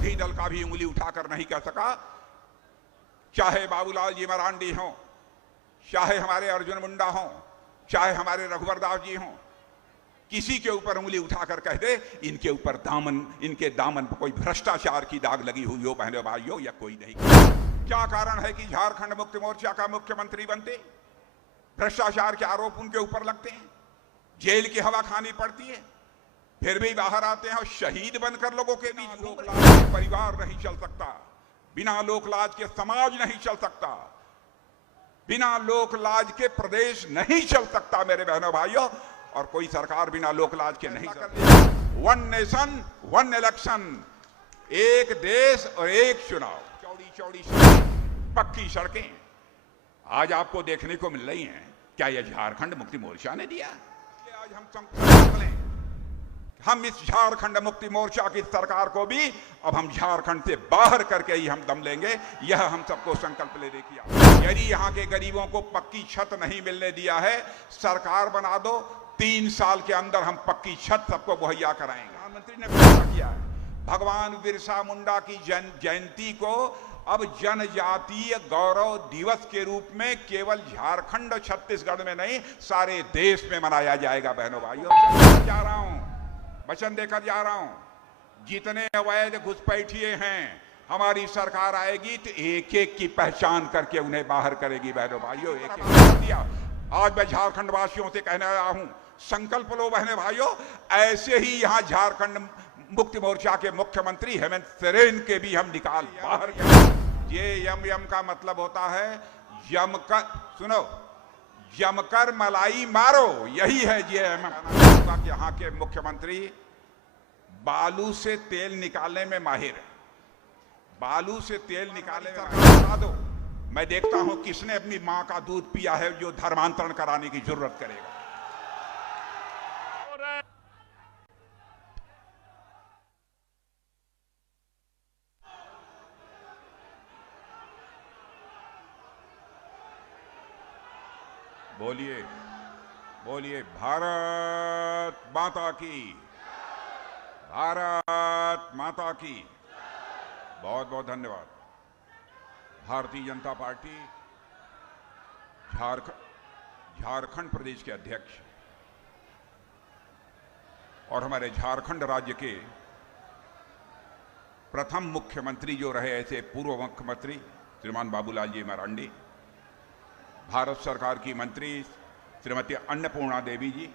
विरोधी दल का भी उंगली उठाकर नहीं कह सका, चाहे बाबूलाल जी मरांडी हों, चाहे हमारे अर्जुन मुंडा हों, चाहे हमारे रघुवर दास जी हों, किसी के ऊपर उंगली उठाकर कह दे इनके ऊपर इनके दामन पर कोई भ्रष्टाचार की दाग लगी हुई हो बहनों भाइयों, या कोई नहीं। क्या कारण है कि झारखंड मुक्ति मोर्चा का मुख्यमंत्री बनते भ्रष्टाचार के आरोप उनके ऊपर लगते हैं, जेल की हवा खानी पड़ती है, फिर भी बाहर आते हैं और शहीद बनकर लोगों के बीच। लोकलाज के परिवार नहीं चल सकता, बिना लोकलाज के समाज नहीं चल सकता, बिना लोकलाज के प्रदेश नहीं चल सकता मेरे बहनों भाइयों, और कोई सरकार बिना लोकलाज के नहीं चल। वन नेशन वन इलेक्शन, एक देश और एक चुनाव। चौड़ी चौड़ी पक्की सड़कें आज आपको देखने को मिल रही हैं। क्या यह झारखंड मुक्ति मोर्चा ने दिया? आज हम संकल्प लें, हम इस झारखंड मुक्ति मोर्चा की सरकार को भी अब हम झारखंड से बाहर करके ही हम दम लेंगे। यह हम सबको संकल्प लेने की। यदि यहाँ के गरीबों को पक्की छत नहीं मिलने दिया है, सरकार बना दो, 3 साल के अंदर हम पक्की छत सबको मुहैया कराएंगे। प्रधानमंत्री ने फैसला किया है भगवान बिरसा मुंडा की जयंती को अब जनजातीय गौरव दिवस के रूप में केवल झारखंड और छत्तीसगढ़ में नहीं, सारे देश में मनाया जाएगा। बहनों भाइयों, जा रहा हूं, वचन देकर जा रहा हूं, जितने अवैध घुसपैठिए हैं हमारी सरकार आएगी तो एक एक की पहचान करके उन्हें बाहर करेगी। बहनों भाइयों, एक एक दिया। आज मैं झारखंड वासियों से कहने आया हूं, संकल्प लो बहने भाइयों, ऐसे ही यहां झारखंड मुक्ति मोर्चा के मुख्यमंत्री हेमंत सोरेन के भी हम निकाल बाहर। ये यम का मतलब होता है जमकर, सुनो, जमकर मलाई मारो, यही है ये यम। यहाँ के मुख्यमंत्री बालू से तेल निकालने में माहिर है, बालू से तेल निकालने में बता दो। मैं देखता हूं किसने अपनी मां का दूध पिया है जो धर्मांतरण कराने की जरूरत करेगा। बोलिए बोलिए भारत माता की, भारत माता की। बहुत बहुत धन्यवाद। भारतीय जनता पार्टी झारखंड प्रदेश के अध्यक्ष और हमारे झारखंड राज्य के प्रथम मुख्यमंत्री जो रहे ऐसे पूर्व मुख्यमंत्री श्रीमान बाबूलाल जी मरांडी, भारत सरकार की मंत्री श्रीमती अन्नपूर्णा देवी जी,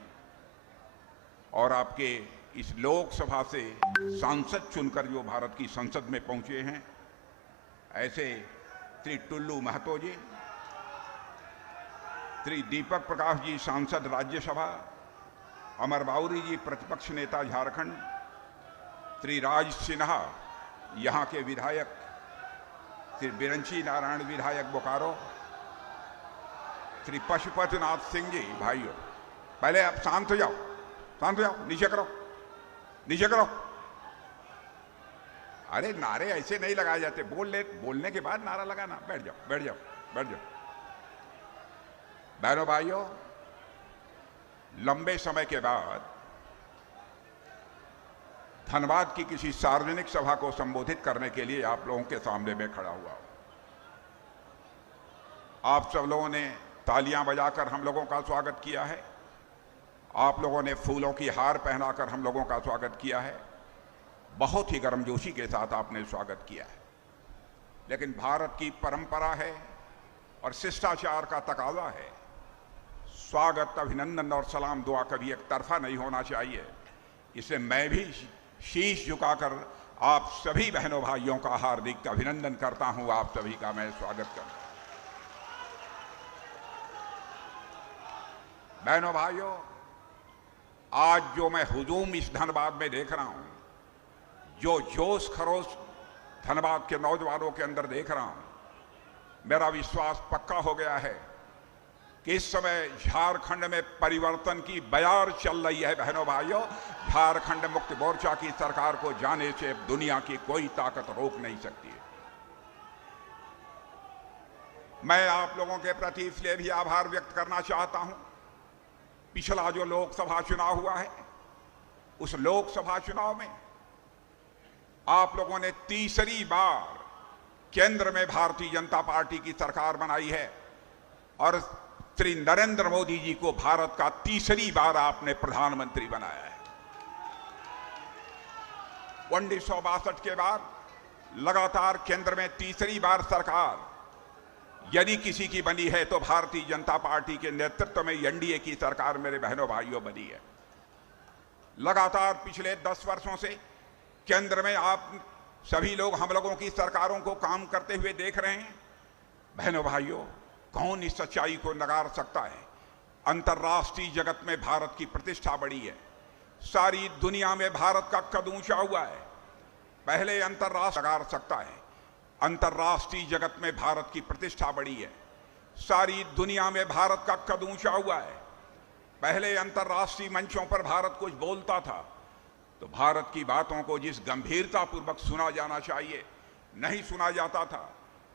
और आपके इस लोकसभा से सांसद चुनकर जो भारत की संसद में पहुंचे हैं ऐसे श्री टुल्लू महतो जी, श्री दीपक प्रकाश जी सांसद राज्यसभा, अमर बाउरी जी प्रतिपक्ष नेता झारखंड, श्री राज सिन्हा यहाँ के विधायक, श्री बिरंची नारायण विधायक बोकारो, श्री पशुपतिनाथ सिंह जी। भाइयों, पहले आप शांत हो जाओ, शांत हो जाओ, नीचे करो, नीचे करो। अरे नारे ऐसे नहीं लगाए जाते, बोलने के बाद नारा लगाना। बैठ जाओ, बैठ जाओ, बैठ जाओ। बहनों भाइयों, लंबे समय के बाद धनबाद की किसी सार्वजनिक सभा को संबोधित करने के लिए आप लोगों के सामने में खड़ा हुआ। आप सब लोगों ने तालियां बजाकर हम लोगों का स्वागत किया है, आप लोगों ने फूलों की हार पहनाकर हम लोगों का स्वागत किया है, बहुत ही गर्मजोशी के साथ आपने स्वागत किया है। लेकिन भारत की परंपरा है और शिष्टाचार का तकाजा है, स्वागत, अभिनंदन और सलाम दुआ कभी एक तरफा नहीं होना चाहिए। इसलिए मैं भी शीश झुकाकर आप सभी बहनों भाइयों का हार्दिक अभिनंदन करता हूं, आप सभी का मैं स्वागत करता हूं। बहनों भाइयों, आज जो मैं हुजूम इस धनबाद में देख रहा हूं, जो जोश खरोश धनबाद के नौजवानों के अंदर देख रहा हूं, मेरा विश्वास पक्का हो गया है कि इस समय झारखंड में परिवर्तन की बयार चल रही है। बहनों भाइयों, झारखंड मुक्ति मोर्चा की सरकार को जाने से दुनिया की कोई ताकत रोक नहीं सकती है। मैं आप लोगों के प्रति इसलिए भी आभार व्यक्त करना चाहता हूं, पिछला जो लोकसभा चुनाव हुआ है, उस लोकसभा चुनाव में आप लोगों ने तीसरी बार केंद्र में भारतीय जनता पार्टी की सरकार बनाई है और श्री नरेंद्र मोदी जी को भारत का तीसरी बार आपने प्रधानमंत्री बनाया है। 1962 के बाद लगातार केंद्र में तीसरी बार सरकार यदि किसी की बनी है तो भारतीय जनता पार्टी के नेतृत्व में एनडीए की सरकार मेरे बहनों भाइयों बनी है। लगातार पिछले 10 वर्षों से केंद्र में आप सभी लोग हम लोगों की सरकारों को काम करते हुए देख रहे हैं। बहनों भाइयों, कौन इस सच्चाई को नकार सकता है? अंतर्राष्ट्रीय जगत में भारत की प्रतिष्ठा बढ़ी है। सारी दुनिया में भारत का कद ऊंचा हुआ है। पहले अंतर्राष्ट्रीय नकार सकता है। अंतर्राष्ट्रीय जगत में भारत की प्रतिष्ठा बढ़ी है। सारी दुनिया में भारत का कद ऊंचा हुआ है। पहले अंतर्राष्ट्रीय मंचों पर भारत कुछ बोलता था तो भारत की बातों को जिस गंभीरता पूर्वक सुना जाना चाहिए नहीं सुना जाता था,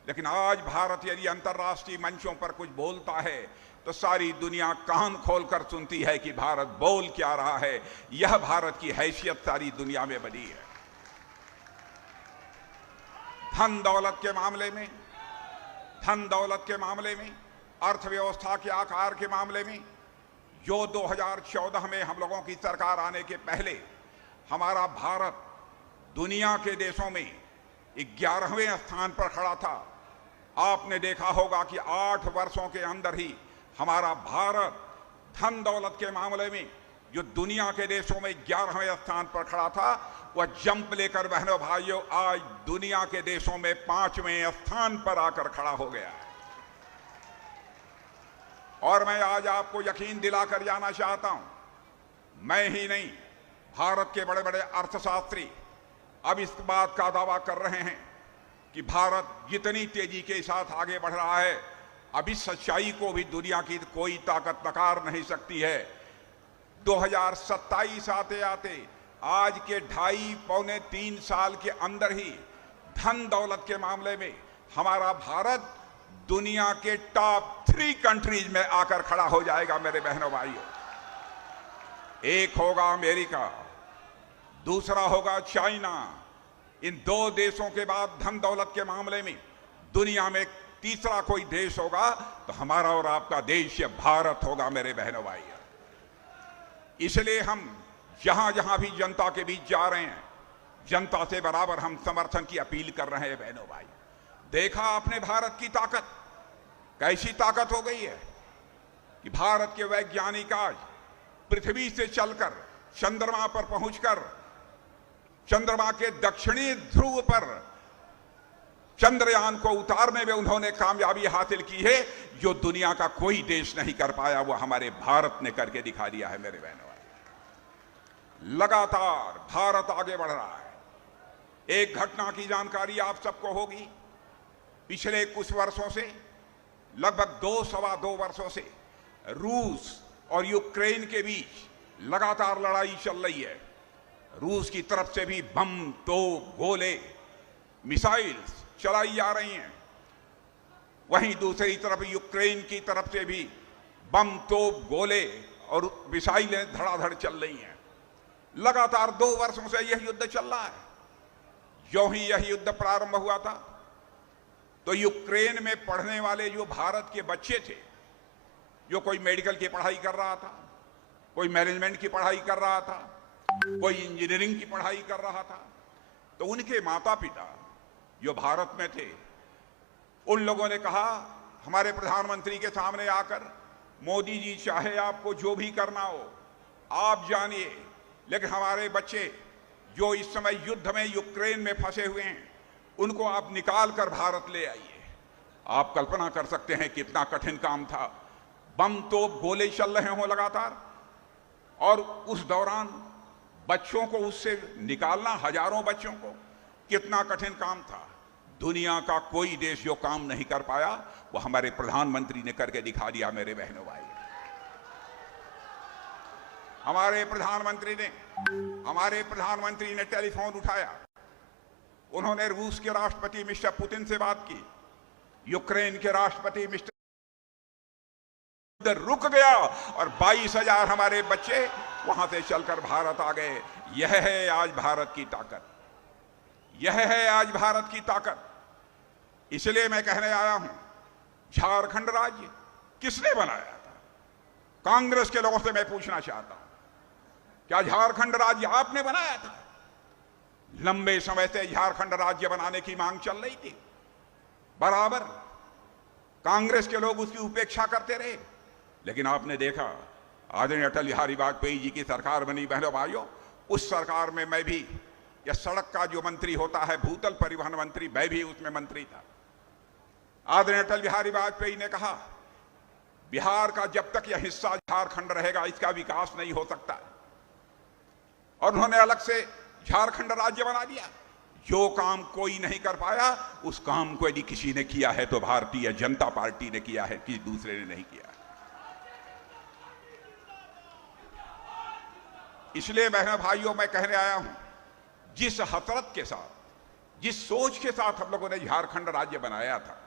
लेकिन आज भारत यदि अंतर्राष्ट्रीय मंचों पर कुछ बोलता है तो सारी दुनिया कान खोलकर सुनती है कि भारत बोल क्या रहा है। यह भारत की हैसियत सारी दुनिया में बनी है। धन दौलत के मामले में, अर्थव्यवस्था के आकार के मामले में, जो 2014 में हम लोगों की सरकार आने के पहले हमारा भारत दुनिया के देशों में 11वें स्थान पर खड़ा था, आपने देखा होगा कि 8 वर्षों के अंदर ही हमारा भारत धन दौलत के मामले में जो दुनिया के देशों में 11वें स्थान पर खड़ा था, वह जंप लेकर बहनों भाइयों आज दुनिया के देशों में 5वें स्थान पर आकर खड़ा हो गया है। और मैं आज आपको यकीन दिलाकर जाना चाहता हूं, मैं ही नहीं, भारत के बड़े बड़े अर्थशास्त्री अब इस बात का दावा कर रहे हैं कि भारत जितनी तेजी के साथ आगे बढ़ रहा है, अब इस सच्चाई को भी दुनिया की कोई ताकत नकार नहीं सकती है। 2027 आते आते आज के 2.5-3 साल के अंदर ही धन दौलत के मामले में हमारा भारत दुनिया के टॉप 3 कंट्रीज में आकर खड़ा हो जाएगा। मेरे बहनों भाइयों, एक होगा अमेरिका, दूसरा होगा चाइना। इन 2 देशों के बाद धन दौलत के मामले में दुनिया में तीसरा कोई देश होगा तो हमारा और आपका देश ये भारत होगा। मेरे बहनों भाइयों, इसलिए हम जहां जहां भी जनता के बीच जा रहे हैं, जनता से बराबर हम समर्थन की अपील कर रहे हैं। बहनों भाई, देखा आपने भारत की ताकत, कैसी ताकत हो गई है कि भारत के वैज्ञानिक आज पृथ्वी से चलकर चंद्रमा पर पहुंचकर चंद्रमा के दक्षिणी ध्रुव पर चंद्रयान को उतारने में उन्होंने कामयाबी हासिल की है, जो दुनिया का कोई देश नहीं कर पाया, वो हमारे भारत ने करके दिखा दिया है। मेरे बहनों, लगातार भारत आगे बढ़ रहा है। एक घटना की जानकारी आप सबको होगी, पिछले कुछ वर्षों से, लगभग 2-2.25 वर्षों से रूस और यूक्रेन के बीच लगातार लड़ाई चल रही है। रूस की तरफ से भी बम, तोप, गोले, मिसाइल्स चलाई जा रही हैं, वहीं दूसरी तरफ यूक्रेन की तरफ से भी बम, तोप, गोले और मिसाइलें धड़ाधड़ चल रही हैं। लगातार 2 वर्षों से यह युद्ध चल रहा है। जो ही यह युद्ध प्रारंभ हुआ था तो यूक्रेन में पढ़ने वाले जो भारत के बच्चे थे, जो कोई मेडिकल की पढ़ाई कर रहा था, कोई मैनेजमेंट की पढ़ाई कर रहा था, कोई इंजीनियरिंग की पढ़ाई कर रहा था, तो उनके माता पिता जो भारत में थे, उन लोगों ने कहा हमारे प्रधानमंत्री के सामने आकर, मोदी जी चाहे आपको जो भी करना हो आप जानिए, लेकिन हमारे बच्चे जो इस समय युद्ध में यूक्रेन में फंसे हुए हैं उनको आप निकाल कर भारत ले आइए। आप कल्पना कर सकते हैं कितना कठिन काम था। बम, तोप, गोले चल रहे हों लगातार, और उस दौरान बच्चों को उससे निकालना, हजारों बच्चों को, कितना कठिन काम था। दुनिया का कोई देश जो काम नहीं कर पाया वो हमारे प्रधानमंत्री ने करके दिखा दिया। मेरे बहनों भाई, हमारे प्रधानमंत्री ने टेलीफोन उठाया, उन्होंने रूस के राष्ट्रपति मिस्टर पुतिन से बात की, यूक्रेन के राष्ट्रपति मिस्टर रुक गया और 22,000 हमारे बच्चे वहां से चलकर भारत आ गए। यह है आज भारत की ताकत। यह है आज भारत की ताकत। इसलिए मैं कहने आया हूं, झारखंड राज्य किसने बनाया था? कांग्रेस के लोगों से मैं पूछना चाहता हूं, क्या झारखंड राज्य आपने बनाया था? लंबे समय से झारखंड राज्य बनाने की मांग चल रही थी, बराबर कांग्रेस के लोग उसकी उपेक्षा करते रहे, लेकिन आपने देखा आदरणीय अटल बिहारी वाजपेयी जी की सरकार बनी। बहनों भाइयों, उस सरकार में मैं भी, या सड़क का जो मंत्री होता है, भूतल परिवहन मंत्री, मैं भी उसमें मंत्री था। आदरणीय अटल बिहारी वाजपेयी ने कहा, बिहार का जब तक यह हिस्सा झारखंड रहेगा इसका विकास नहीं हो सकता, और उन्होंने अलग से झारखंड राज्य बना दिया। जो काम कोई नहीं कर पाया, उस काम को यदि किसी ने किया है तो भारतीय जनता पार्टी ने किया है, किसी दूसरे ने नहीं किया। इसलिए बहनों भाइयों, मैं कहने आया हूं, जिस हसरत के साथ, जिस सोच के साथ हम लोगों ने झारखंड राज्य बनाया था,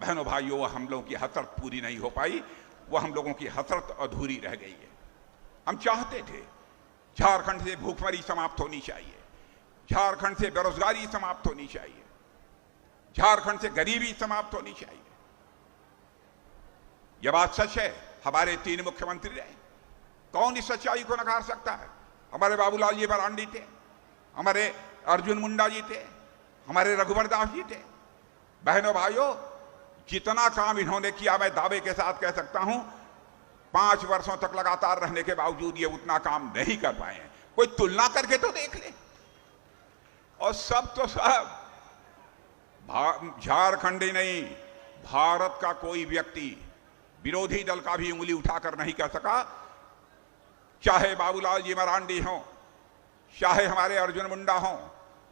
बहनों भाइयों, वह हम लोगों की हसरत पूरी नहीं हो पाई, वह हम लोगों की हसरत अधूरी रह गई है। हम चाहते थे झारखंड से भूखमरी समाप्त होनी चाहिए, झारखंड से बेरोजगारी समाप्त होनी चाहिए, झारखंड से गरीबी समाप्त होनी चाहिए। यह बात सच है, हमारे 3 मुख्यमंत्री रहे, कौन इस सच्चाई को नकार सकता है? हमारे बाबूलाल जी मरांडी थे, हमारे अर्जुन मुंडा जी थे, हमारे रघुवर दास जी थे। बहनों भाइयों, जितना काम इन्होंने किया, मैं दावे के साथ कह सकता हूं, 5 वर्षों तक लगातार रहने के बावजूद ये उतना काम नहीं कर पाए हैं। कोई तुलना करके तो देख ले। और सब तो सब झारखंडी नहीं, भारत का कोई व्यक्ति विरोधी दल का भी उंगली उठाकर नहीं कह सका, चाहे बाबूलाल जी मरांडी हों, चाहे हमारे अर्जुन मुंडा हों,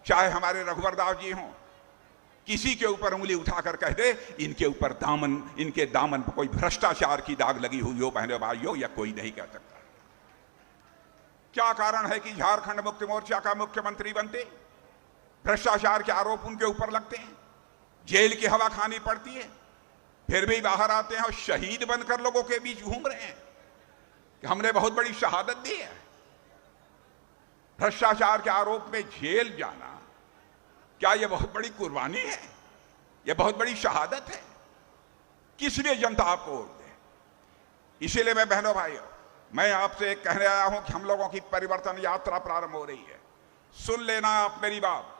चाहे हमारे रघुवर दास जी हों, किसी के ऊपर उंगली उठाकर कह दे इनके ऊपर दामन, इनके दामन पर कोई भ्रष्टाचार की दाग लगी हुई हो, बहनों भाइयों, या कोई नहीं कह सकता। क्या कारण है कि झारखंड मुक्ति मोर्चा का मुख्यमंत्री बनते भ्रष्टाचार के आरोप उनके ऊपर लगते हैं, जेल की हवा खानी पड़ती है, फिर भी बाहर आते हैं और शहीद बनकर लोगों के बीच घूम रहे हैं कि हमने बहुत बड़ी शहादत दी है। भ्रष्टाचार के आरोप में जेल जाना, क्या यह बहुत बड़ी कुर्बानी है? यह बहुत बड़ी शहादत है? किस लिए जनता आपको वोट दे? इसीलिए मैं बहनों भाइयों, मैं आपसे कहने आया हूं कि हम लोगों की परिवर्तन यात्रा प्रारंभ हो रही है। सुन लेना आप मेरी बात,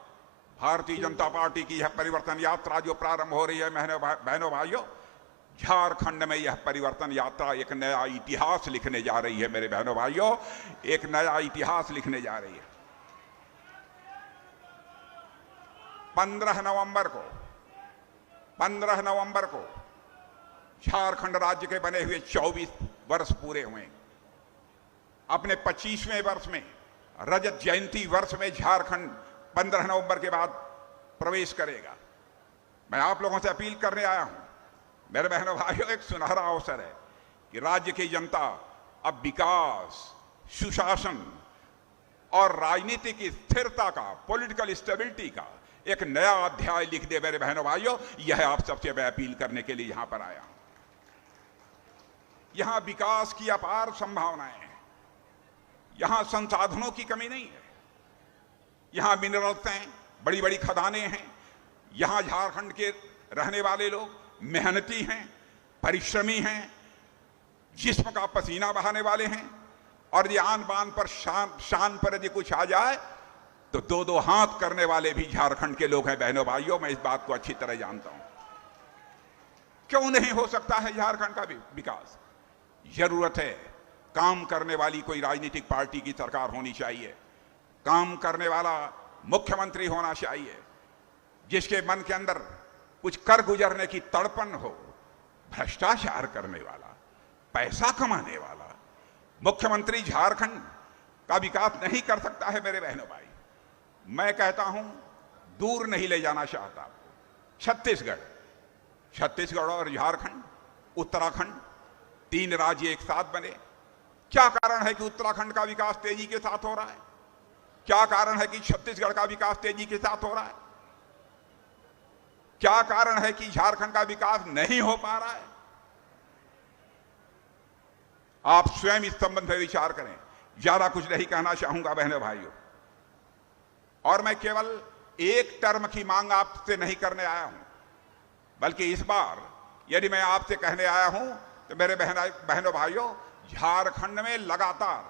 भारतीय जनता पार्टी की यह परिवर्तन यात्रा जो प्रारंभ हो रही है, बहनों भाइयों, झारखंड में यह परिवर्तन यात्रा एक नया इतिहास लिखने जा रही है। मेरे बहनों भाइयों, एक नया इतिहास लिखने जा रही है। 15 नवंबर को झारखंड राज्य के बने हुए 24 वर्ष पूरे हुए। अपने 25वें वर्ष में, रजत जयंती वर्ष में झारखंड 15 नवंबर के बाद प्रवेश करेगा। मैं आप लोगों से अपील करने आया हूं, मेरे बहनों भाइयों, एक सुनहरा अवसर है कि राज्य की जनता अब विकास, सुशासन और राजनीतिक स्थिरता का, पॉलिटिकल स्टेबिलिटी का एक नया अध्याय लिख दे। मेरे बहनों भाइयों, यह आप सबसे मैं अपील करने के लिए यहां पर आया हूं। यहां विकास की अपार संभावनाएं हैं, यहां संसाधनों की कमी नहीं है, यहां मिनरल्स हैं, बड़ी बड़ी खदानें हैं, यहां झारखंड के रहने वाले लोग मेहनती हैं, परिश्रमी हैं, जिस्म का पसीना बहाने वाले हैं, और ये आन बान पर शान पर यदि कुछ आ जाए तो 2-2 हाथ करने वाले भी झारखंड के लोग हैं। बहनों भाइयों, मैं इस बात को अच्छी तरह जानता हूं। क्यों नहीं हो सकता है झारखंड का विकास? जरूरत है, काम करने वाली कोई राजनीतिक पार्टी की सरकार होनी चाहिए, काम करने वाला मुख्यमंत्री होना चाहिए, जिसके मन के अंदर कुछ कर गुजरने की तड़पन हो। भ्रष्टाचार करने वाला, पैसा कमाने वाला मुख्यमंत्री झारखंड का विकास नहीं कर सकता है। मेरे बहनों भाई, मैं कहता हूं, दूर नहीं ले जाना चाहता आपको। छत्तीसगढ़ और झारखंड, उत्तराखंड, 3 राज्य एक साथ बने। क्या कारण है कि उत्तराखंड का विकास तेजी के साथ हो रहा है? क्या कारण है कि छत्तीसगढ़ का विकास तेजी के साथ हो रहा है? क्या कारण है कि झारखंड का विकास नहीं हो पा रहा है? आप स्वयं इस संबंध में विचार करें। ज्यादा कुछ नहीं कहना चाहूंगा बहनों भाइयों, और मैं केवल एक टर्म की मांग आपसे नहीं करने आया हूं, बल्कि इस बार यदि मैं आपसे कहने आया हूं तो मेरे बहनों भाइयों, झारखंड में लगातार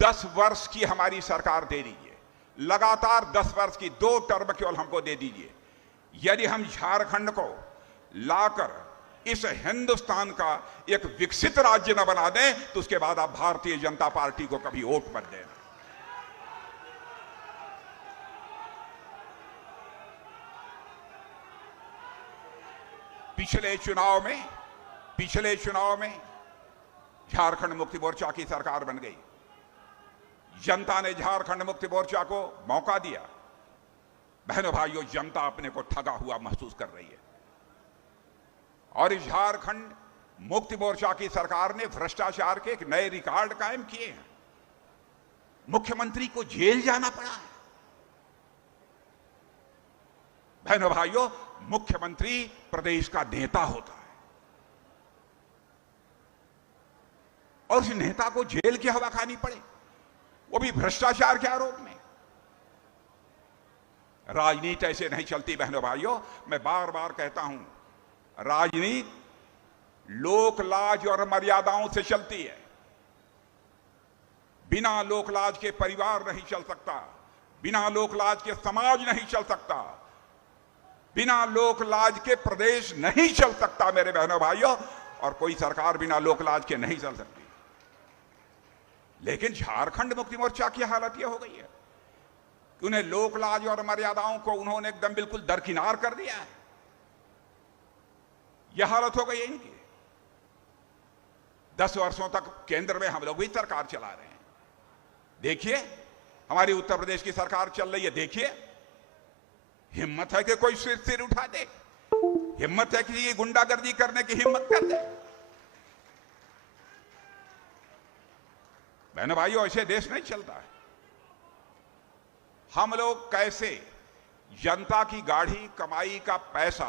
10 वर्ष की हमारी सरकार दे दीजिए, लगातार 10 वर्ष की 2 टर्म केवल हमको दे दीजिए। यदि हम झारखंड को लाकर इस हिंदुस्तान का एक विकसित राज्य न बना दें तो उसके बाद आप भारतीय जनता पार्टी को कभी वोट मत देना। पिछले चुनाव में झारखंड मुक्ति मोर्चा की सरकार बन गई। जनता ने झारखंड मुक्ति मोर्चा को मौका दिया। बहनों भाइयों, जनता अपने को ठगा हुआ महसूस कर रही है और इस झारखंड मुक्ति मोर्चा की सरकार ने भ्रष्टाचार के एक नए रिकॉर्ड कायम किए हैं। मुख्यमंत्री को जेल जाना पड़ा है। बहनों भाइयों, मुख्यमंत्री प्रदेश का नेता होता है और उस नेता को जेल की हवा खानी पड़े, वो भी भ्रष्टाचार के आरोप में। राजनीति ऐसे नहीं चलती बहनों भाइयों। मैं बार बार कहता हूं, राजनीति लोक लाज और मर्यादाओं से चलती है। बिना लोक लाज के परिवार नहीं चल सकता, बिना लोक लाज के समाज नहीं चल सकता, बिना लोक लाज के प्रदेश नहीं चल सकता मेरे बहनों भाइयों, और कोई सरकार बिना लोक लाज के नहीं चल सकती। लेकिन झारखंड मुक्ति मोर्चा की हालत यह हो गई है कि उन्हें लोक लाज और मर्यादाओं को उन्होंने एकदम बिल्कुल दरकिनार कर दिया है। यह हालत हो गई है इनकी। 10 वर्षों तक केंद्र में हम लोग भी सरकार चला रहे हैं। देखिए, हमारी उत्तर प्रदेश की सरकार चल रही है। देखिए, हिम्मत है कि कोई सिर उठा दे, हिम्मत है कि ये गुंडागर्दी करने की हिम्मत कर दे। बहनों भाइयों, ऐसे देश नहीं चलता है। हम लोग कैसे जनता की गाढ़ी कमाई का पैसा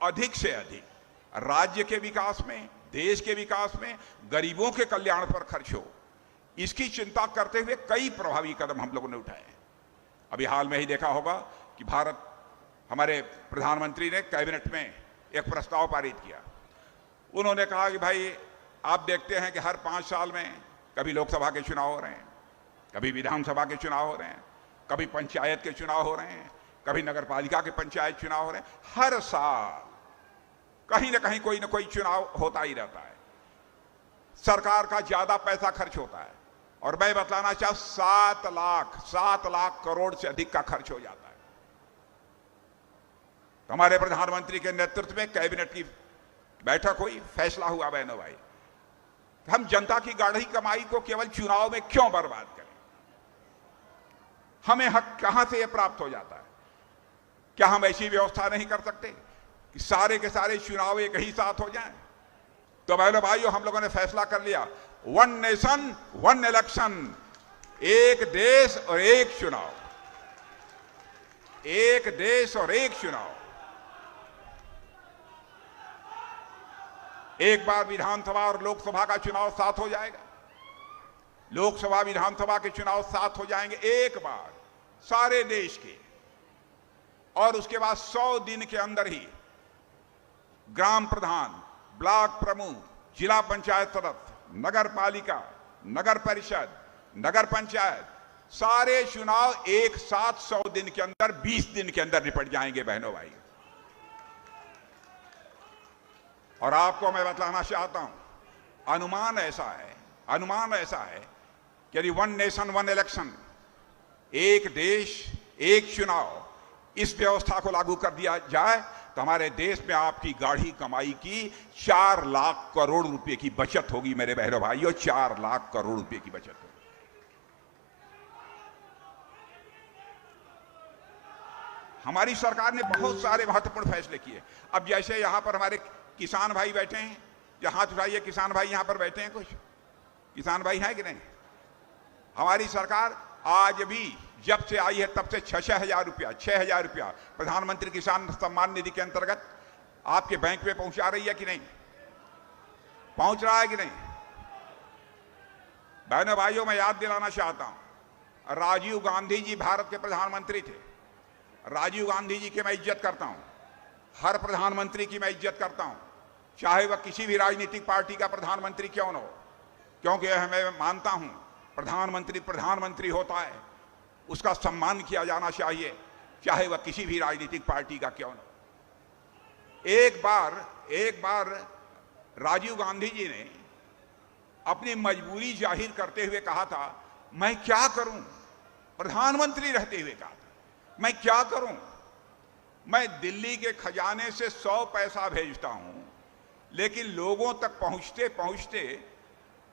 अधिक से अधिक राज्य के विकास में, देश के विकास में, गरीबों के कल्याण पर खर्च हो, इसकी चिंता करते हुए कई प्रभावी कदम हम लोगों ने उठाए। अभी हाल में ही देखा होगा कि हमारे प्रधानमंत्री ने कैबिनेट में एक प्रस्ताव पारित किया। उन्होंने कहा कि भाई, आप देखते हैं कि हर 5 साल में कभी लोकसभा के चुनाव हो रहे हैं, कभी विधानसभा के चुनाव हो रहे हैं, कभी पंचायत के चुनाव हो रहे हैं, कभी नगर पालिका के पंचायत चुनाव हो रहे हैं। हर साल कहीं ना कहीं कोई ना कोई चुनाव होता ही रहता है। सरकार का ज्यादा पैसा खर्च होता है और मैं बतलाना चाहूं, 7 लाख करोड़ से अधिक का खर्च हो जाता है। तो हमारे प्रधानमंत्री के नेतृत्व में कैबिनेट की बैठक हुई, फैसला हुआ बहनों भाई, हम जनता की गाढ़ी कमाई को केवल चुनाव में क्यों बर्बाद करें। हमें हक कहां से यह प्राप्त हो जाता है? क्या हम ऐसी व्यवस्था नहीं कर सकते कि सारे के सारे चुनाव एक ही साथ हो जाएं? तो बहनों भाइयों, हम लोगों ने फैसला कर लिया, 1 नेशन 1 इलेक्शन, एक देश और एक चुनाव, एक देश और एक चुनाव। एक बार विधानसभा और लोकसभा का चुनाव साथ हो जाएगा, लोकसभा विधानसभा के चुनाव साथ हो जाएंगे एक बार सारे देश के, और उसके बाद 100 दिन के अंदर ही ग्राम प्रधान, ब्लॉक प्रमुख, जिला पंचायत सदस्य, नगर पालिका, नगर परिषद, नगर पंचायत, सारे चुनाव एक साथ 100 दिन के अंदर, 20 दिन के अंदर निपट जाएंगे बहनों भाई। और आपको मैं बतलाना चाहता हूं, अनुमान ऐसा है कि यदि 1 नेशन 1 इलेक्शन, एक देश एक चुनाव, इस व्यवस्था को लागू कर दिया जाए तो हमारे देश में आपकी गाढ़ी कमाई की 4 लाख करोड़ रुपए की बचत होगी मेरे बहनों भाइयों, 4 लाख करोड़ रुपए की बचत होगी। हमारी सरकार ने बहुत सारे महत्वपूर्ण फैसले किए। अब जैसे यहां पर हमारे किसान भाई बैठे हैं, जो हाथ उठाइए, किसान भाई यहां पर बैठे हैं, कुछ किसान भाई हैं कि नहीं? हमारी सरकार आज भी जब से आई है तब से 6,000 रुपया प्रधानमंत्री किसान सम्मान निधि के अंतर्गत आपके बैंक में पहुंचा रही है कि नहीं? पहुंच रहा है कि नहीं? बहनों भाइयों, मैं याद दिलाना चाहता हूं, राजीव गांधी जी भारत के प्रधानमंत्री थे। राजीव गांधी जी की मैं इज्जत करता हूं, हर प्रधानमंत्री की मैं इज्जत करता हूं, चाहे वह किसी भी राजनीतिक पार्टी का प्रधानमंत्री क्यों न हो, क्योंकि मैं मानता हूं प्रधानमंत्री प्रधानमंत्री होता है, उसका सम्मान किया जाना चाहिए, चाहे वह किसी भी राजनीतिक पार्टी का क्यों न हो। एक बार राजीव गांधी जी ने अपनी मजबूरी जाहिर करते हुए कहा था, मैं क्या करूं, प्रधानमंत्री रहते हुए कहा था, मैं क्या करूं, मैं दिल्ली के खजाने से 100 पैसा भेजता हूं, लेकिन लोगों तक पहुंचते पहुंचते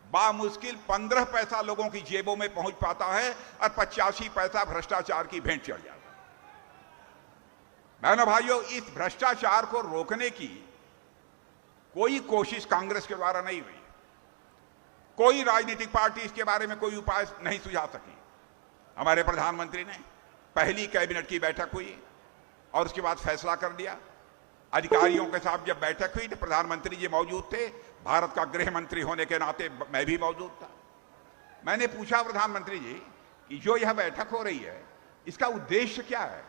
बामुश्किल 15 पैसा लोगों की जेबों में पहुंच पाता है और 85 पैसा भ्रष्टाचार की भेंट चढ़ जाता है। बहनों भाइयों, इस भ्रष्टाचार को रोकने की कोई कोशिश कांग्रेस के द्वारा नहीं हुई, कोई राजनीतिक पार्टी इसके बारे में कोई उपाय नहीं सुझा सकी। हमारे प्रधानमंत्री ने पहली कैबिनेट की बैठक हुई और उसके बाद फैसला कर लिया। अधिकारियों के साथ जब बैठक हुई तो प्रधानमंत्री जी मौजूद थे, भारत का गृह मंत्री होने के नाते मैं भी मौजूद था। मैंने पूछा प्रधानमंत्री जी कि जो यह बैठक हो रही है इसका उद्देश्य क्या है,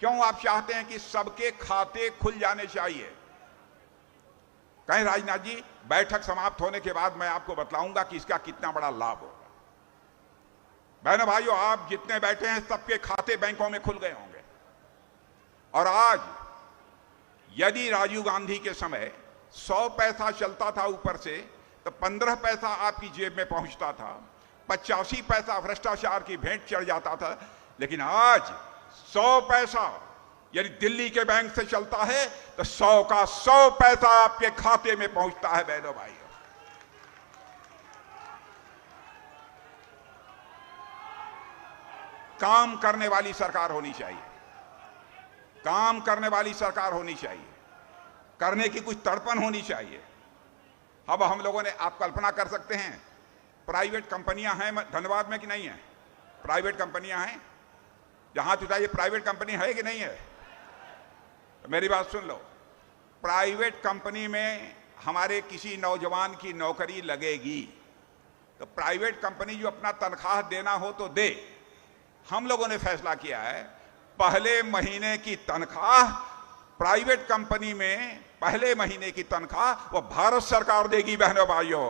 क्यों आप चाहते हैं कि सबके खाते खुल जाने चाहिए? कहें राजनाथ जी, बैठक समाप्त होने के बाद मैं आपको बतलाऊंगा कि इसका कितना बड़ा लाभ होगा। बहनों भाइयों, आप जितने बैठे हैं सबके खाते बैंकों में खुल गए होंगे, और आज यदि राजीव गांधी के समय 100 पैसा चलता था ऊपर से तो 15 पैसा आपकी जेब में पहुंचता था, 85 पैसा भ्रष्टाचार की भेंट चढ़ जाता था। लेकिन आज 100 पैसा यदि दिल्ली के बैंक से चलता है तो 100 का 100 पैसा आपके खाते में पहुंचता है। बहनों भाइयों, काम करने वाली सरकार होनी चाहिए, काम करने वाली सरकार होनी चाहिए, करने की कुछ तड़पन होनी चाहिए। अब हम लोगों ने, आप कल्पना कर सकते हैं, प्राइवेट कंपनियां हैं धनबाद में कि नहीं है? प्राइवेट कंपनियां हैं, जहां तो ये प्राइवेट कंपनी है कि नहीं है? तो मेरी बात सुन लो, प्राइवेट कंपनी में हमारे किसी नौजवान की नौकरी लगेगी तो प्राइवेट कंपनी जो अपना तनख्वाह देना हो तो दे। हम लोगों ने फैसला किया है पहले महीने की तनख्वाह प्राइवेट कंपनी में, पहले महीने की तनख्वाह वो भारत सरकार देगी। बहनों भाइयों,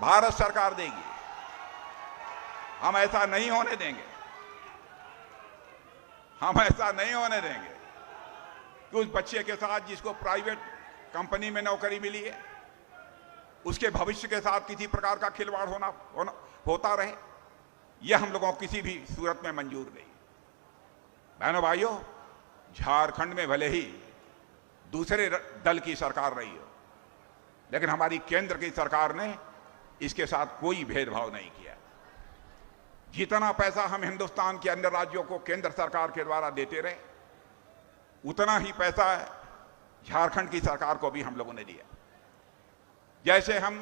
भारत सरकार देगी, हम ऐसा नहीं होने देंगे, हम ऐसा नहीं होने देंगे कि उस बच्चे के साथ जिसको प्राइवेट कंपनी में नौकरी मिली है उसके भविष्य के साथ किसी प्रकार का खिलवाड़ होता रहे। यह हम लोगों को किसी भी सूरत में मंजूर नहीं। बहनों भाइयों, झारखंड में भले ही दूसरे दल की सरकार रही हो, लेकिन हमारी केंद्र की सरकार ने इसके साथ कोई भेदभाव नहीं किया। जितना पैसा हम हिंदुस्तान के अन्य राज्यों को केंद्र सरकार के द्वारा देते रहे, उतना ही पैसा झारखंड की सरकार को भी हम लोगों ने दिया। जैसे हम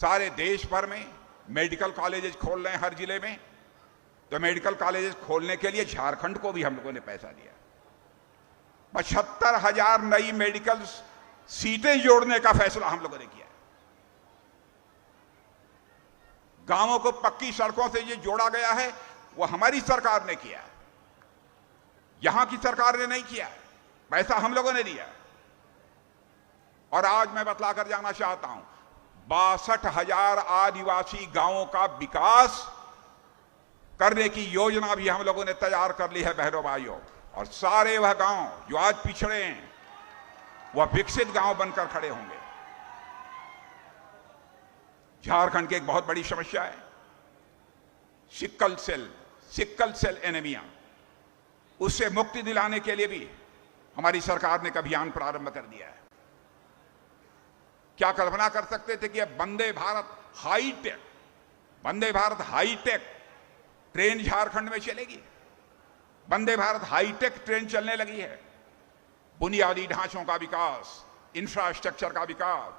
सारे देश भर में मेडिकल कॉलेजेस खोल रहे हैं हर जिले में, तो मेडिकल कॉलेजेस खोलने के लिए झारखंड को भी हम लोगों ने पैसा दिया। 75,000 नई मेडिकल सीटें जोड़ने का फैसला हम लोगों ने किया। गांवों को पक्की सड़कों से ये जोड़ा गया है, वो हमारी सरकार ने किया, यहां की सरकार ने नहीं किया। पैसा हम लोगों ने दिया। और आज मैं बतला कर जाना चाहता हूं, 62,000 आदिवासी गांवों का विकास करने की योजना भी हम लोगों ने तैयार कर ली है। बहनों भाइयों, और सारे वह गांव जो आज पिछड़े हैं वह विकसित गांव बनकर खड़े होंगे। झारखंड की एक बहुत बड़ी समस्या है सिक्कल सेल एनीमिया। उससे मुक्ति दिलाने के लिए भी हमारी सरकार ने एक अभियान प्रारंभ कर दिया है। क्या कल्पना कर सकते थे कि अब वंदे भारत हाईटेक ट्रेन झारखंड में चलेगी? वंदे भारत हाईटेक ट्रेन चलने लगी है। बुनियादी ढांचों का विकास, इंफ्रास्ट्रक्चर का विकास,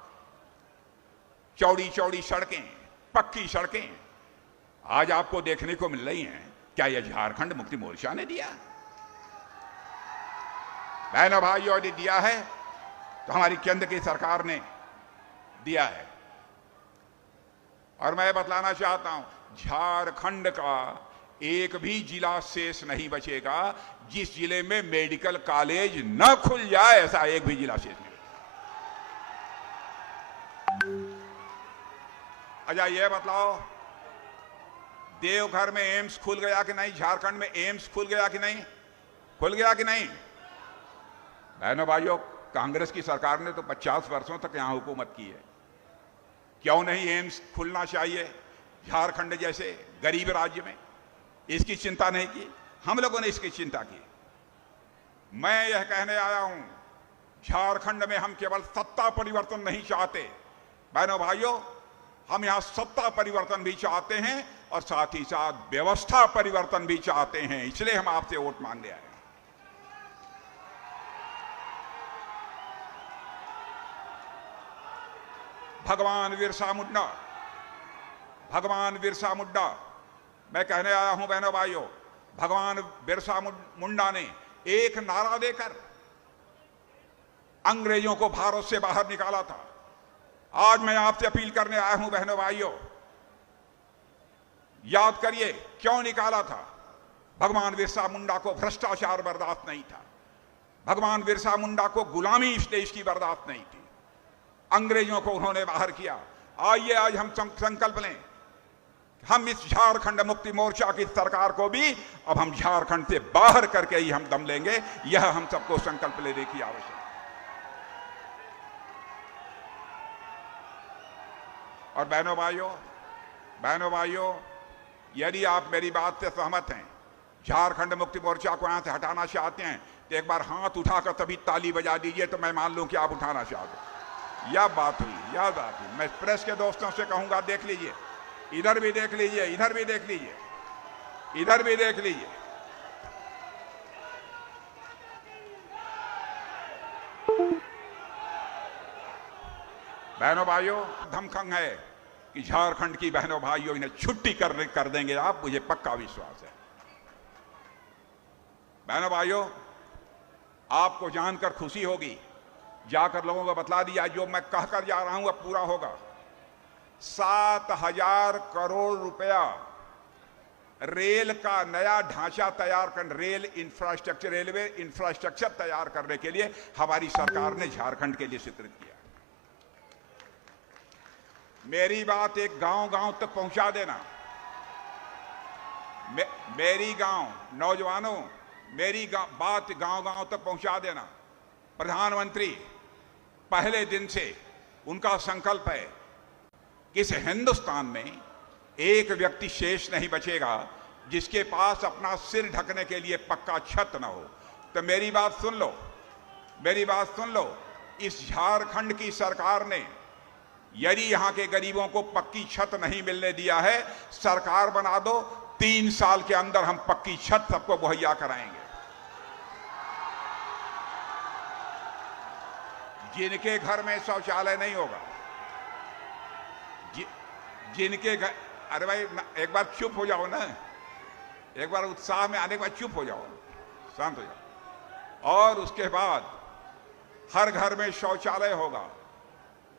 चौड़ी चौड़ी सड़कें, पक्की सड़कें आज आपको देखने को मिल रही हैं। क्या यह झारखंड मुक्ति मोर्चा ने दिया? बहनों भाइयों, ने दिया है तो हमारी केंद्र की सरकार ने दिया है। और मैं बतलाना चाहता हूं, झारखंड का एक भी जिला शेष नहीं बचेगा जिस जिले में मेडिकल कॉलेज न खुल जाए, ऐसा एक भी जिला शेष नहीं बचेगा। अच्छा ये बताओ, देवघर में एम्स खुल गया कि नहीं? झारखंड में एम्स खुल गया कि नहीं? खुल गया कि नहीं? बहनों भाइयों, कांग्रेस की सरकार ने तो 50 वर्षों तक यहां हुकूमत की है। क्यों नहीं एम्स खुलना चाहिए झारखंड जैसे गरीब राज्य में? इसकी चिंता नहीं की? हम लोगों ने इसकी चिंता की। मैं यह कहने आया हूं, झारखंड में हम केवल सत्ता परिवर्तन नहीं चाहते बहनों भाइयों, हम यहां सत्ता परिवर्तन भी चाहते हैं और साथ ही साथ व्यवस्था परिवर्तन भी चाहते हैं। इसलिए हम आपसे वोट मांगने आए। भगवान बिरसा मुंडा, भगवान बिरसा मुंडा, मैं कहने आया हूं बहनों भाइयों, भगवान बिरसा मुंडा ने एक नारा देकर अंग्रेजों को भारत से बाहर निकाला था। आज मैं आपसे अपील करने आया हूं बहनों भाइयों, याद करिए क्यों निकाला था। भगवान बिरसा मुंडा को भ्रष्टाचार बर्दाश्त नहीं था। भगवान बिरसा मुंडा को गुलामी इस देश की बर्दाश्त नहीं थी। अंग्रेजों को उन्होंने बाहर किया। आइए आज हम संकल्प लें, हम इस झारखंड मुक्ति मोर्चा की सरकार को भी अब हम झारखंड से बाहर करके ही हम दम लेंगे। यह हम सबको संकल्प लेने की आवश्यकता है। और बहनों भाइयों, यदि आप मेरी बात से सहमत हैं, झारखंड मुक्ति मोर्चा को यहां से हटाना चाहते हैं, तो एक बार हाथ उठाकर सभी ताली बजा दीजिए, तो मैं मान लूं कि आप उठाना चाहते हैं। यह बात हुई। मैं प्रेस के दोस्तों से कहूंगा, देख लीजिए, इधर भी देख लीजिए, इधर भी देख लीजिए, इधर भी देख लीजिए। बहनों भाइयों, धमखंग है कि झारखंड की बहनों भाइयों इन्हें छुट्टी कर देंगे आप, मुझे पक्का विश्वास है। बहनों भाइयों, आपको जानकर खुशी होगी, जाकर लोगों को बतला दिया, जो मैं कहकर जा रहा हूं अब पूरा होगा। 7,000 करोड़ रुपया रेल का नया ढांचा तैयार कर, रेलवे इंफ्रास्ट्रक्चर तैयार करने के लिए हमारी सरकार ने झारखंड के लिए स्वीकृत किया। मेरी बात एक गांव-गांव तक पहुंचा देना। मेरी गांव नौजवानों, मेरी बात गांव-गांव तक पहुंचा देना। प्रधानमंत्री पहले दिन से उनका संकल्प है कि इस हिंदुस्तान में एक व्यक्ति शेष नहीं बचेगा जिसके पास अपना सिर ढकने के लिए पक्का छत न हो। तो मेरी बात सुन लो, मेरी बात सुन लो। इस झारखंड की सरकार ने यदि यहां के गरीबों को पक्की छत नहीं मिलने दिया है, सरकार बना दो, 3 साल के अंदर हम पक्की छत सबको मुहैया कराएंगे। जिनके घर में शौचालय नहीं होगा, जिनके घर, अरे भाई एक बार चुप हो जाओ ना, एक बार उत्साह में आने के बाद चुप हो जाओ, शांत हो जाओ। और उसके बाद हर घर में शौचालय होगा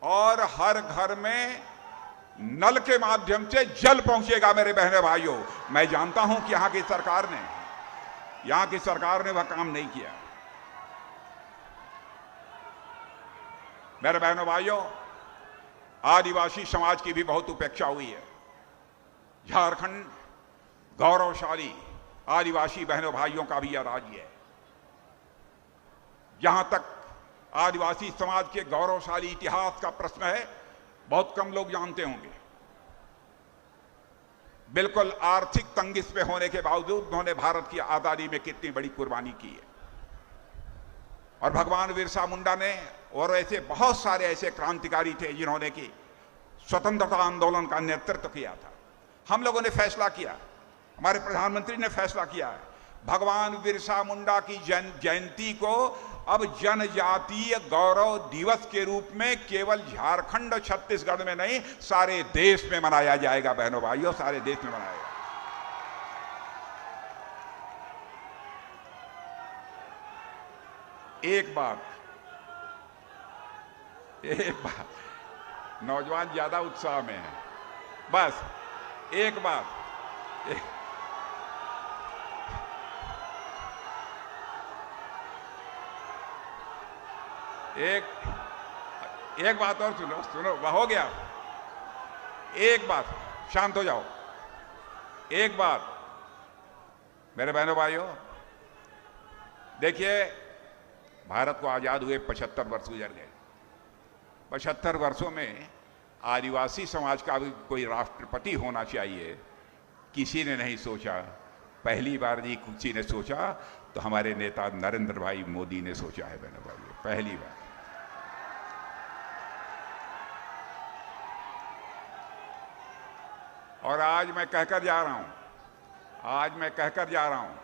और हर घर में नल के माध्यम से जल पहुंचेगा। मेरे बहने भाइयों, मैं जानता हूं कि यहां की सरकार ने वह काम नहीं किया। मेरे बहनों भाइयों, आदिवासी समाज की भी बहुत उपेक्षा हुई है। झारखंड गौरवशाली आदिवासी बहनों भाइयों का भी यह राज्य है। जहां तक आदिवासी समाज के गौरवशाली इतिहास का प्रश्न है, बहुत कम लोग जानते होंगे। बिल्कुल आर्थिक तंगी पे होने के बावजूद उन्होंने भारत की आजादी में कितनी बड़ी कुर्बानी की है। और भगवान बिरसा मुंडा ने और ऐसे बहुत सारे ऐसे क्रांतिकारी थे जिन्होंने की स्वतंत्रता आंदोलन का नेतृत्व किया था। हम लोगों ने फैसला किया, हमारे प्रधानमंत्री ने फैसला किया है, भगवान बिरसा मुंडा की जयंती को अब जनजातीय गौरव दिवस के रूप में केवल झारखंड छत्तीसगढ़ में नहीं, सारे देश में मनाया जाएगा। बहनों भाइयों, सारे देश में मनाया जाएगा। एक बात, नौजवान ज्यादा उत्साह में है, बस एक बात, एक बात और सुनो सुनो, वह हो गया। एक बात, शांत हो जाओ। एक बात मेरे बहनों भाइयों, देखिए, भारत को आजाद हुए 75 वर्ष गुजर गए। 75 वर्षों में आदिवासी समाज का भी कोई राष्ट्रपति होना चाहिए, किसी ने नहीं सोचा। पहली बार जी किसी ने सोचा तो हमारे नेता नरेंद्र भाई मोदी ने सोचा है बहनों भाइयों, पहली बार। और आज मैं कहकर जा रहा हूं,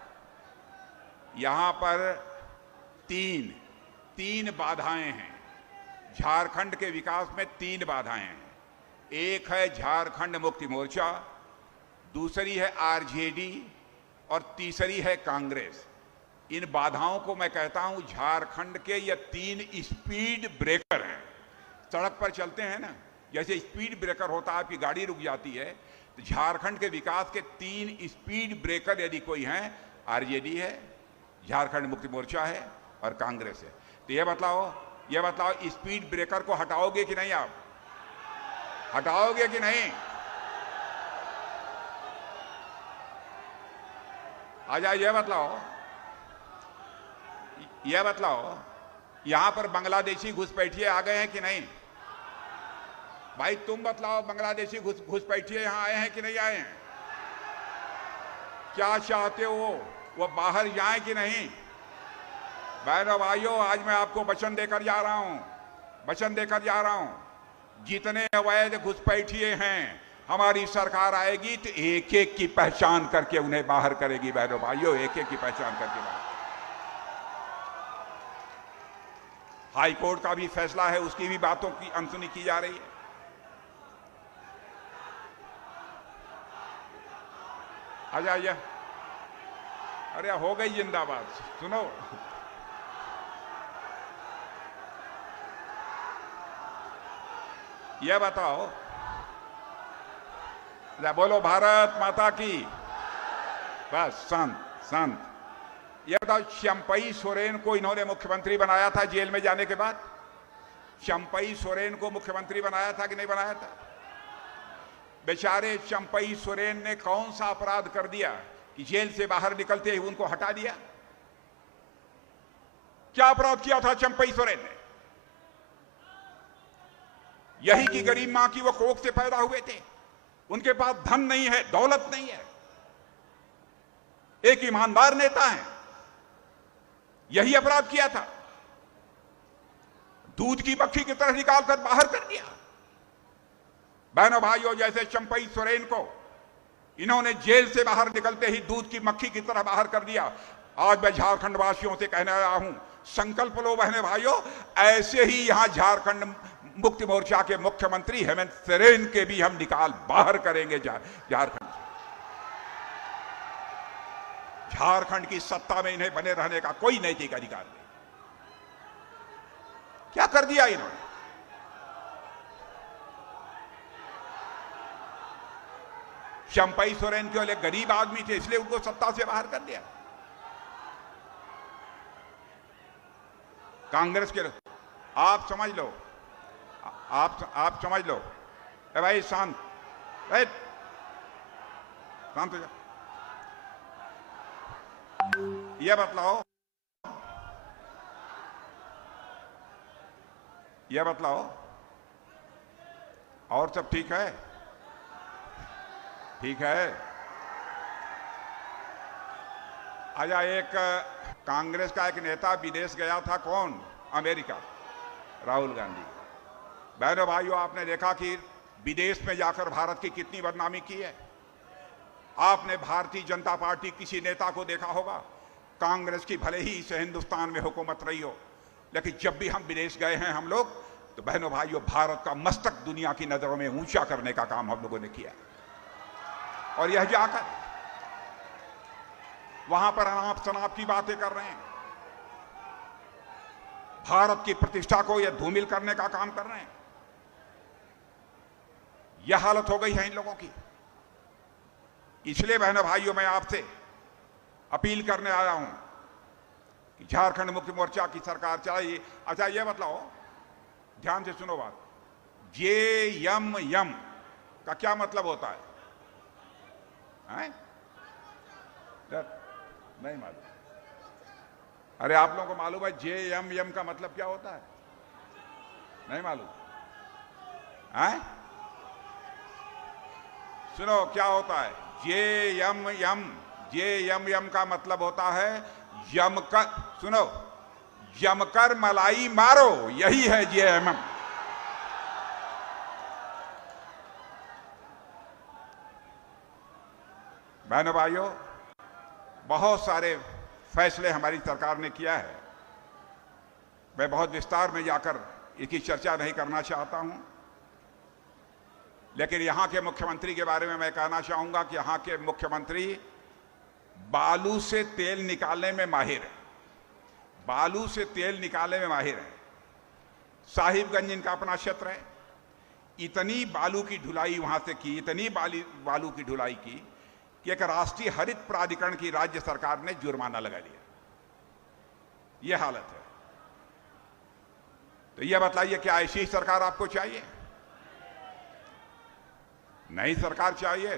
यहां पर तीन बाधाएं हैं। झारखंड के विकास में 3 बाधाएं हैं। एक है झारखंड मुक्ति मोर्चा, दूसरी है आरजेडी और तीसरी है कांग्रेस। इन बाधाओं को मैं कहता हूं झारखंड के ये 3 स्पीड ब्रेकर हैं। सड़क पर चलते हैं ना, जैसे स्पीड ब्रेकर होता है, आपकी गाड़ी रुक जाती है, तो झारखंड के विकास के 3 स्पीड ब्रेकर यदि कोई हैं, आरजेडी है, झारखंड मुक्ति मोर्चा है और कांग्रेस है। तो ये बताओ स्पीड ब्रेकर को हटाओगे कि नहीं? आप हटाओगे कि नहीं? आजा, ये बतलाओ यहां पर बांग्लादेशी घुसपैठिए आ गए हैं कि नहीं? भाई तुम बतलाओ, बांग्लादेशी घुसपैठिए यहां आए हैं कि नहीं आए हैं? क्या चाहते हो वो बाहर जाए कि नहीं? बहनों भाइयों, आज मैं आपको वचन देकर जा रहा हूं, जितने अवैध घुसपैठिए हैं, हमारी सरकार आएगी तो एक एक की पहचान करके उन्हें बाहर करेगी। बहनों भाइयों, एक एक की पहचान करके बाहर। हाई कोर्ट का भी फैसला है, उसकी भी बातों की अनसुनी की जा रही है। आ जाइए। अरे हो गई जिंदाबाद। सुनो, यह बताओ, बोलो भारत माता की। बस शांत। यह बताओ, चंपई सोरेन को इन्होंने मुख्यमंत्री बनाया था जेल में जाने के बाद? चंपई सोरेन को मुख्यमंत्री बनाया था कि नहीं बनाया था? बेचारे चंपई सोरेन ने कौन सा अपराध कर दिया कि जेल से बाहर निकलते ही उनको हटा दिया? क्या अपराध किया था चंपई सोरेन ने? यही की गरीब मां की वो कोख से पैदा हुए थे, उनके पास धन नहीं है, दौलत नहीं है, एक ईमानदार नेता है, यही अपराध किया था। दूध की मक्खी की तरह निकालकर बाहर कर दिया। बहनों भाइयों, जैसे चंपई सोरेन को इन्होंने जेल से बाहर निकलते ही दूध की मक्खी की तरह बाहर कर दिया, आज मैं झारखंड वासियों से कहने आया हूं, संकल्प लो बहने भाइयों, ऐसे ही यहां झारखंड मुक्ति मोर्चा के मुख्यमंत्री हेमंत सोरेन के भी हम निकाल बाहर करेंगे झारखंड से। झारखंड की सत्ता में इन्हें बने रहने का कोई नैतिक अधिकार नहीं। क्या कर दिया इन्होंने? चंपई सोरेन केवल एक गरीब आदमी थे, इसलिए उनको सत्ता से बाहर कर दिया। कांग्रेस के आप समझ लो, आप समझ लो। ए भाई शांत हो जा। ये बतलाओ और सब ठीक है? ठीक है। आजा, एक कांग्रेस का एक नेता विदेश गया था, कौन? अमेरिका, राहुल गांधी। बहनों भाइयों, आपने देखा कि विदेश में जाकर भारत की कितनी बदनामी की है। आपने भारतीय जनता पार्टी किसी नेता को देखा होगा, कांग्रेस की भले ही इसे हिंदुस्तान में हुकूमत रही हो, लेकिन जब भी हम विदेश गए हैं हम लोग, तो बहनों भाइयों, भारत का मस्तक दुनिया की नजरों में ऊंचा करने का काम हम लोगों ने किया। और यह जाकर वहां पर अनाप शनाप की बातें कर रहे हैं, भारत की प्रतिष्ठा को यह धूमिल करने का काम कर रहे हैं। यह हालत हो गई है इन लोगों की। इसलिए बहनों भाइयों, मैं आपसे अपील करने आया हूं झारखंड मुक्ति मोर्चा की सरकार चलाई। अच्छा ये बताओ, ध्यान से सुनो बात, JMM का क्या मतलब होता है? नहीं मालूम? अरे आप लोगों को मालूम है JMM का मतलब क्या होता है? नहीं मालूम? सुनो क्या होता है JMM। JMM का मतलब होता है जमकर, सुनो, जमकर मलाई मारो, यही है JMM। बहनों भाइयों, बहुत सारे फैसले हमारी सरकार ने किया है। मैं बहुत विस्तार में जाकर इसकी चर्चा नहीं करना चाहता हूं, लेकिन यहां के मुख्यमंत्री के बारे में मैं कहना चाहूंगा कि यहां के मुख्यमंत्री बालू से तेल निकालने में माहिर है। बालू से तेल निकालने में माहिर है। साहिबगंज इनका अपना क्षेत्र है। इतनी बालू की ढुलाई वहां से की, इतनी बालू की ढुलाई की कि एक राष्ट्रीय हरित प्राधिकरण की राज्य सरकार ने जुर्माना लगा दिया। यह हालत है। तो यह बताइए, क्या ऐसी सरकार आपको चाहिए? नई सरकार चाहिए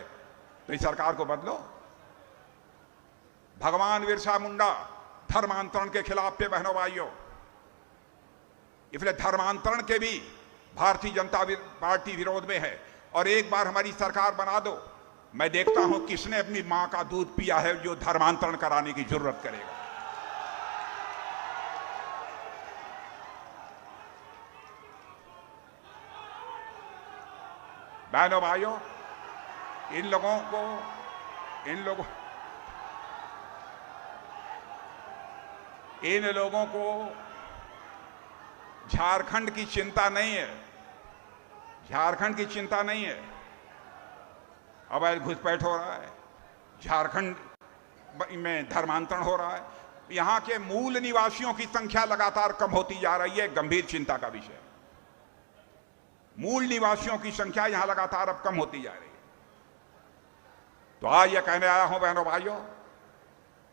तो इस सरकार को बदलो। भगवान बिरसा मुंडा धर्मांतरण के खिलाफ थे बहनों भाइयों, इसलिए धर्मांतरण के भी भारतीय जनता पार्टी विरोध में है। और एक बार हमारी सरकार बना दो, मैं देखता हूं किसने अपनी मां का दूध पिया है जो धर्मांतरण कराने की जरूरत करेगा। बहनों भाइयों, इन लोगों को झारखंड की चिंता नहीं है। झारखंड की चिंता नहीं है। अवैध घुसपैठ हो रहा है, झारखंड में धर्मांतरण हो रहा है, यहां के मूल निवासियों की संख्या लगातार कम होती जा रही है, गंभीर चिंता का विषय। मूल निवासियों की संख्या यहां लगातार अब कम होती जा रही है। तो आज यह कहने आया हूं बहनों भाइयों,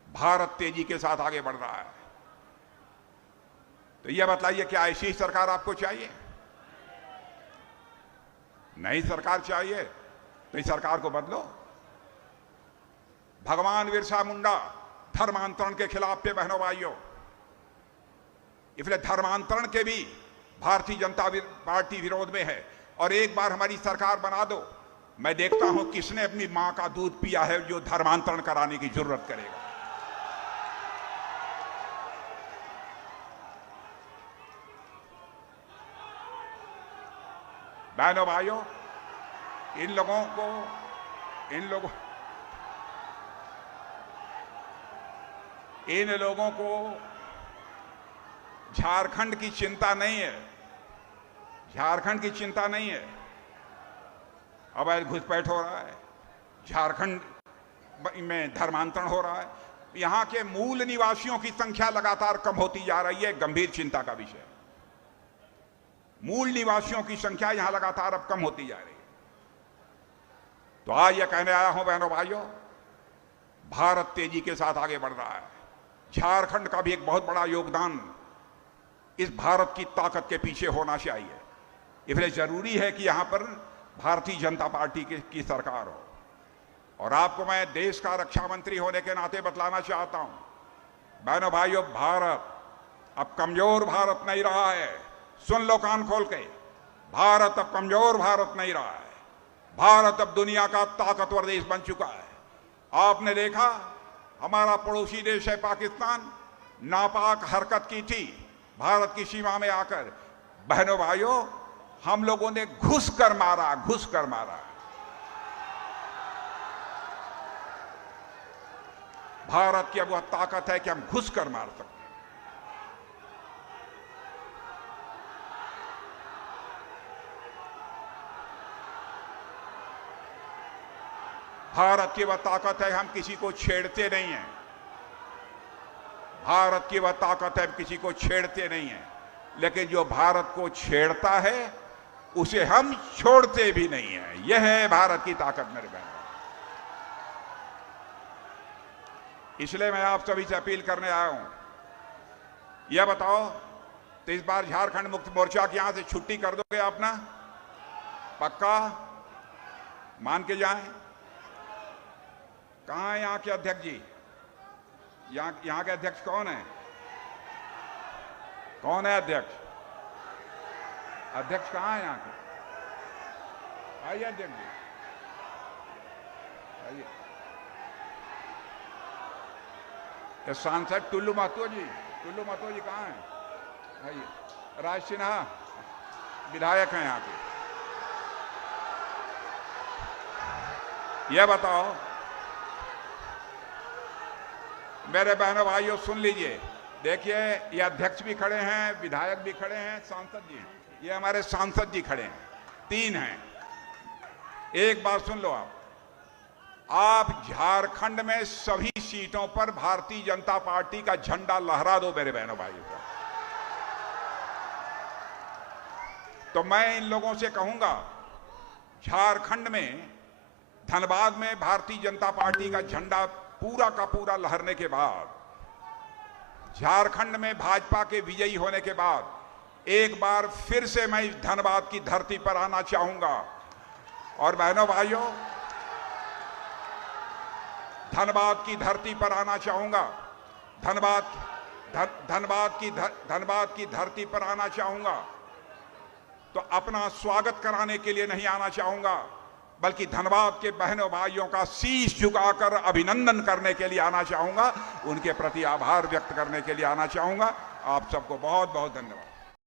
भारत तेजी के साथ आगे बढ़ रहा है। तो यह बताइए, क्या ऐसी सरकार आपको चाहिए? नई सरकार चाहिए तो इस सरकार को बदलो। भगवान बिरसा मुंडा धर्मांतरण के खिलाफ थे बहनों भाइयों, इसलिए धर्मांतरण के भी भारतीय जनता पार्टी विरोध में है। और एक बार हमारी सरकार बना दो, मैं देखता हूं किसने अपनी मां का दूध पिया है जो धर्मांतरण कराने की जरूरत करेगा। बहनों भाइयों, इन लोगों को झारखंड की चिंता नहीं है। झारखंड की चिंता नहीं है। अवैध घुसपैठ हो रहा है, झारखंड में धर्मांतरण हो रहा है, यहां के मूल निवासियों की संख्या लगातार कम होती जा रही है, गंभीर चिंता का विषय। मूल निवासियों की संख्या यहां लगातार अब कम होती जा रही है। तो आज यह कहने आया हूं बहनों भाइयों, भारत तेजी के साथ आगे बढ़ रहा है। झारखंड का भी एक बहुत बड़ा योगदान इस भारत की ताकत के पीछे होना चाहिए। इसलिए जरूरी है कि यहां पर भारतीय जनता पार्टी की सरकार हो। और आपको मैं देश का रक्षा मंत्री होने के नाते बतलाना चाहता हूं बहनों भाइयों, भारत अब कमजोर भारत नहीं रहा है। सुन लो कान खोल के, भारत अब कमजोर भारत नहीं रहा है। भारत अब दुनिया का ताकतवर देश बन चुका है। आपने देखा, हमारा पड़ोसी देश है पाकिस्तान, नापाक हरकत की थी भारत की सीमा में आकर। बहनों भाइयों, हम लोगों ने घुस कर मारा। भारत की अब वह ताकत है कि हम घुस कर मार सकते हैं। भारत की वह ताकत है, हम किसी को छेड़ते नहीं हैं। भारत की वह ताकत है, किसी को छेड़ते नहीं हैं। लेकिन जो भारत को छेड़ता है उसे हम छोड़ते भी नहीं हैं। यह है भारत की ताकत मेरे बहनों। इसलिए मैं आप सभी से अपील करने आया हूं, यह बताओ, तो इस बार झारखंड मुक्ति मोर्चा के यहां से छुट्टी कर दोगे अपना? पक्का मान के जाएं? कहां है यहां के अध्यक्ष जी? यहां के अध्यक्ष कौन है? कौन है अध्यक्ष? अध्यक्ष कहां है यहां के? आइए अध्यक्ष जी, आइए। ये सांसद टुल्लू महतो जी कहां है? आइए। राज सिन्हा विधायक हैं यहाँ के। यह बताओ मेरे बहनों भाइयों, सुन लीजिए, देखिए ये अध्यक्ष भी खड़े हैं, विधायक भी खड़े हैं, सांसद जी हैं। ये हमारे सांसद जी खड़े हैं, 3 हैं। एक बात सुन लो, आप झारखंड में सभी सीटों पर भारतीय जनता पार्टी का झंडा लहरा दो मेरे बहनों भाइयों। तो मैं इन लोगों से कहूंगा, झारखंड में धनबाद में भारतीय जनता पार्टी का झंडा पूरा का पूरा लहरने के बाद, झारखंड में भाजपा के विजयी होने के बाद एक बार फिर से मैं इस धनबाद की धरती पर आना चाहूंगा। और बहनों भाइयों, धनबाद की धरती पर आना चाहूंगा, धनबाद की धरती पर आना चाहूंगा। तो अपना स्वागत कराने के लिए नहीं आना चाहूंगा, बल्कि धनबाद के बहनों भाइयों का शीश झुकाकर अभिनंदन करने के लिए आना चाहूंगा, उनके प्रति आभार व्यक्त करने के लिए आना चाहूंगा। आप सबको बहुत बहुत धन्यवाद।